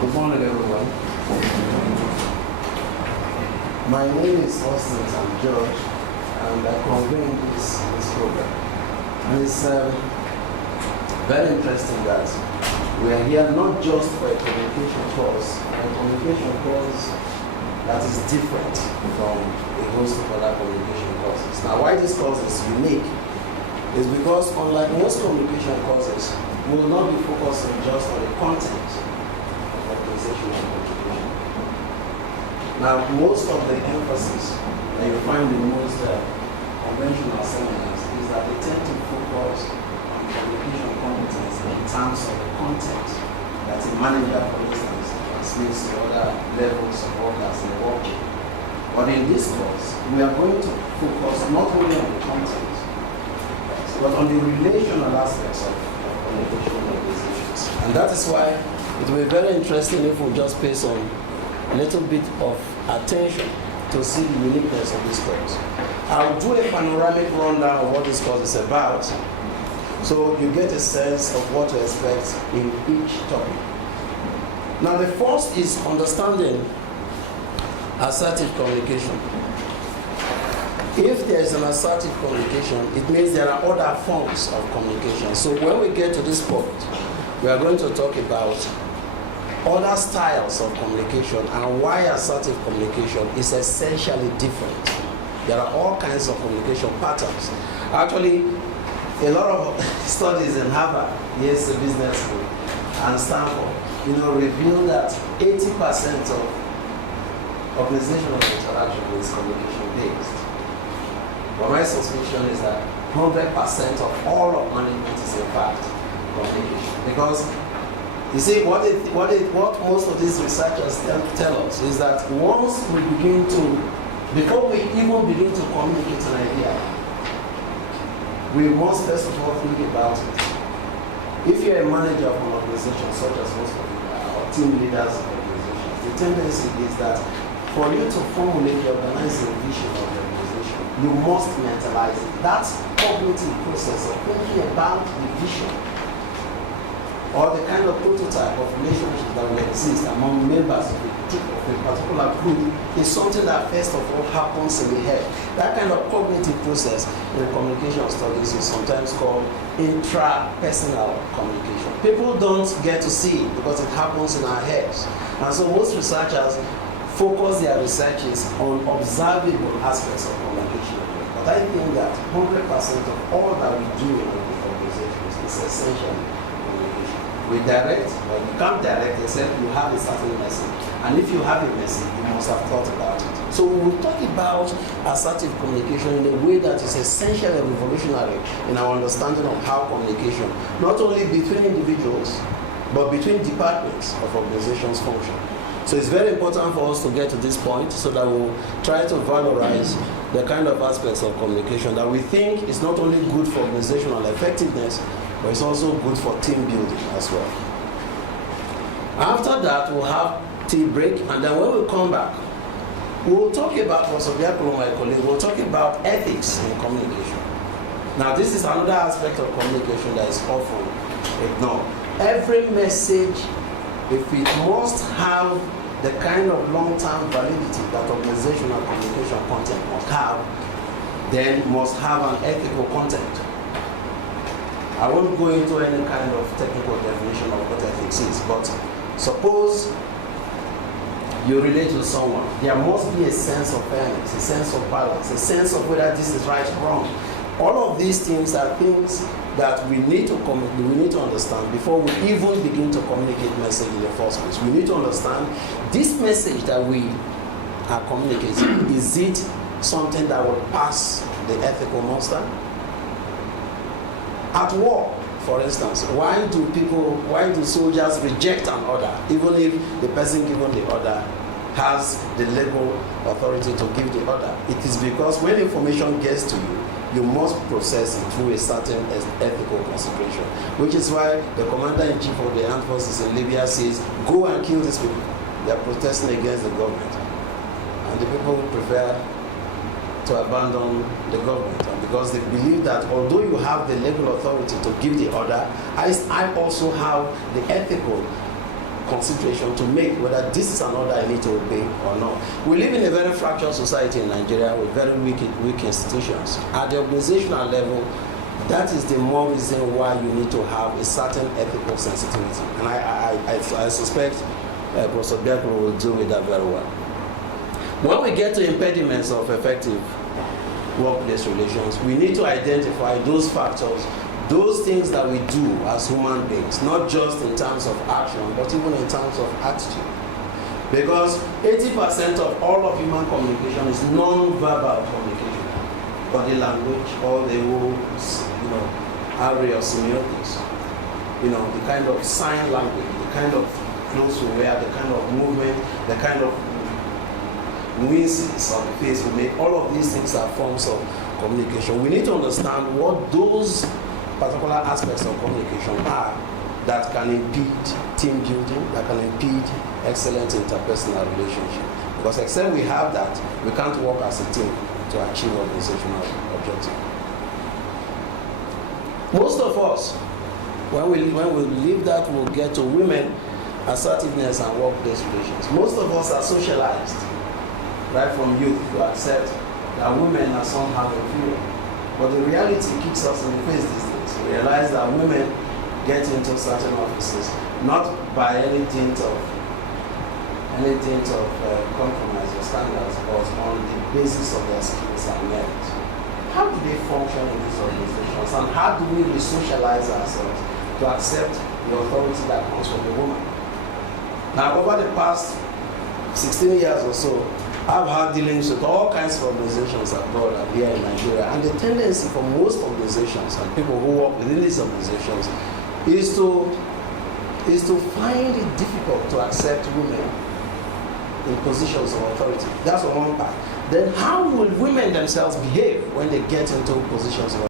Good morning, everyone. My name is Austin. I'm George, and I convene this program. And it's very interesting that we are here not just for a communication course, but a communication course that is different from a host of other communication courses. Now, why this course is unique is because, unlike most communication courses, we will not be focusing just on the content of organizational communication. Now, most of the emphasis that you find in most conventional seminars is that they tend to focus on communication competence in terms of the content that a manager, for instance, transmits to other levels of workers in the work chain. But in this course, we are going to focus not only on the content, but on the relational aspects of communication organizations. And that is why it will be very interesting if we just pay some little bit of attention to see the uniqueness of this course. I'll do a panoramic rundown of what this course is about, so you get a sense of what to expect in each topic. Now, the first is understanding assertive communication. If there is an assertive communication, it means there are other forms of communication. So when we get to this point, we are going to talk about other styles of communication and why assertive communication is essentially different. There are all kinds of communication patterns. Actually, a lot of studies in Harvard, Yale Business School, and Stanford, reveal that 80% of organizational interaction is communication-based. But my suspicion is that 100% of all of management is in fact communication. Because you see, what most of these researchers tell us is that once we begin to, before we even begin to communicate an idea, we must first of all think about it. If you're a manager of an organization, such as most of you are, or team leaders of organizations, the tendency is that for you to formulate the organizing vision of the organization, you must mentalize it. That's cognitive process of thinking about the vision or the kind of prototype of relationship that will exist among members of a particular group is something that first of all happens in the head. That kind of cognitive process in communication studies is sometimes called intrapersonal communication. People don't get to see it because it happens in our heads. And so most researchers focus their researches on observable aspects of communication. But I think that 100% of all that we do in organizations is essentially communication. We direct, but you can't direct except you have a certain message. And if you have a message, you must have thought about it. So we will talk about assertive communication in a way that is essentially revolutionary in our understanding of how communication, not only between individuals, but between departments of organizations function. So it's very important for us to get to this point so that we'll try to valorize the kind of aspects of communication that we think is not only good for organizational effectiveness, but it's also good for team building as well. After that, we'll have tea break, and then when we come back, we'll talk about, my colleague, we'll talk about ethics in communication. Now, this is another aspect of communication that is often ignored. Every message, if it must have the kind of long-term validity that organizational communication content must have, then must have an ethical content. I won't go into any kind of technical definition of what ethics is, but suppose you relate to someone, there must be a sense of fairness, a sense of balance, a sense of whether this is right or wrong. All of these things are things that we need to understand before we even begin to communicate message in the first place. We need to understand this message that we are communicating, is it something that will pass the ethical muster? At war, for instance, why do soldiers reject an order, even if the person given the order has the legal authority to give the order? It is because when information gets to you, you must process it through a certain ethical consideration, which is why the commander-in-chief of the armed forces in Libya says, go and kill these people. They are protesting against the government. And the people prefer to abandon the government, and because they believe that although you have the legal authority to give the order, I also have the ethical consideration to make whether this is an order I need to obey or not. We live in a very fractured society in Nigeria with very weak institutions. At the organizational level, that is the more reason why you need to have a certain ethical sensitivity. And I suspect Professor Biakro will deal with that very well. When we get to impediments of effective workplace relations, we need to identify those factors, those things that we do as human beings, not just in terms of action, but even in terms of attitude. Because 80% of all of human communication is non-verbal communication, body language, all the whole, array of semiotics. The kind of sign language, the kind of clothes we wear, the kind of movement, the kind of nuances of the face we make, all of these things are forms of communication. We need to understand what those particular aspects of communication are that can impede team building, that can impede excellent interpersonal relationship. Because except we have that, we can't work as a team to achieve organizational objectives. Most of us, when we leave that, we'll get to women, assertiveness, and workplace relations. Most of us are socialized, right from youth, to accept that women are somehow inferior. But the reality kicks us in the face these days. We realize that women get into certain offices not by any dint of compromise or standards, but on the basis of their skills and merit. How do they function in these organizations, and how do we re-socialize ourselves to accept the authority that comes from the woman? Now, over the past 16 years or so, I've had dealings with all kinds of organizations abroad and here in Nigeria, and the tendency for most organizations and people who work within these organizations is to find it difficult to accept women in positions of authority. That's on one part. Then how will women themselves behave when they get into positions of authority?